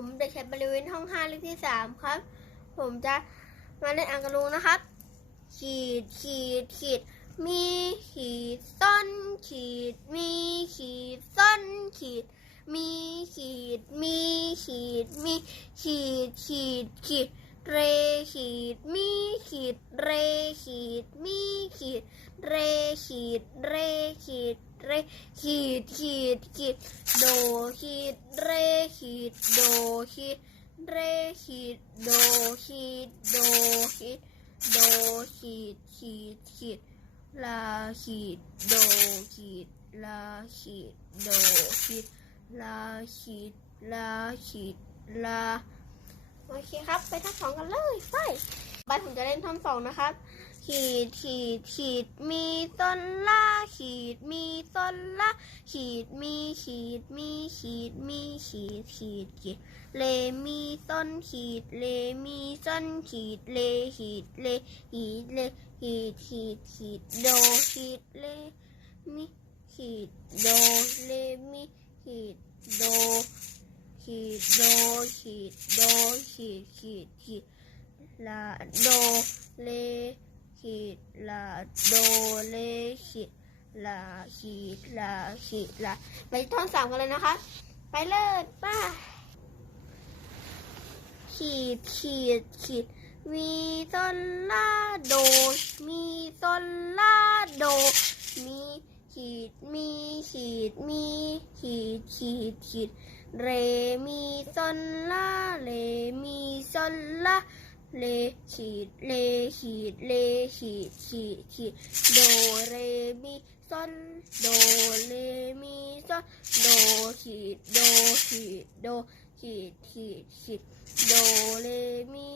ผมเด็กชายบริเวณห้องห้าเลขที่สามครับ ผมจะมาเล่นอ่างกระลูนะครับ ขีดขีดขีด มีขีดส้นขีด มีขีดส้นขีด มีขีด มีขีด มีขีดขีดขีด เรขีดมีขีดเรขีดมีขีดเรขีดเรขีดเรขีดขีดขีดโดขีดเรขีดโดขีดเรขีดโดขีดโดขีดโดขีดขีดขีดลาขีดโดขีดลาขีดโดขีดลาขีดลาขีดลา โอเคครับ ไปท่อนสองกันเลยไปไปผมจะเล่นท่อนสองนะครับ ขีดขีดขีดมีต้นล่าขีดมีต้นล่าขีดมีขีดมีขีดมีขีดขีดขีดเลมีต้นขีดเลมีต้นขีดเลขีดเลขีดเลขีดขีดขีดโดขีดเลมีขีดโดเลมีขีดโด ขีดโดขีดโดขีดขีดขีดลาโดเลขีดลาโดเลขีดลาขีดลาขีดลาไปท่อนสามกันเลยนะคะ ไปเลยป้าขีดขีดขีดมีต้นลาโด มีต้นลาโด มี ขีดมีขีดมีขีดขีดขีดเรมีซอนลาเรมีซอนลาเลขีดเลขีดเลขีดขีดขีดโดเรมีซอนโดเรมีซอนโดขีดโดขีดโดขีดขีดขีดโดเรมี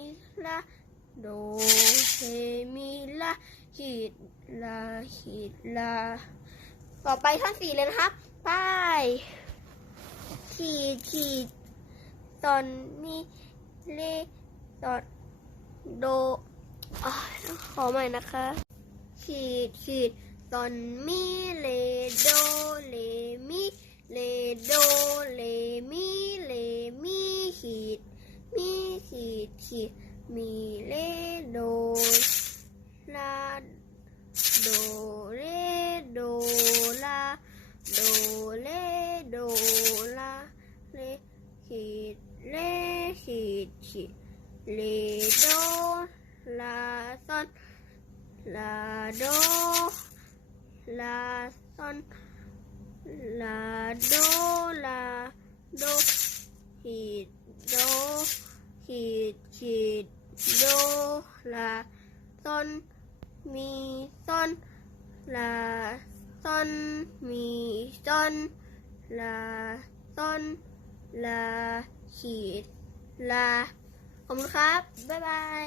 ลาโดเรมีลาขีดลาขีดลา ต่อไปท่อนสี่เลยนะครับไปขีดขีดตอนนี้เลตอนโดอขอใหม่นะคะ ขีดขีดตอนมีเลโดเลมีเลโดเลมีเลมีขีด มีขีดขีดมีเลโดลาโด โดเลโดลาเลขีดเลขีดขีดเลโดลาซอนลาโดลาซอนลาโดลาโดขีดโดขีดขีดโดลาซอนมีซอนลา ต้นมีต้นลาต้นลาขีดลาขอบคุณครับ บ๊ายบาย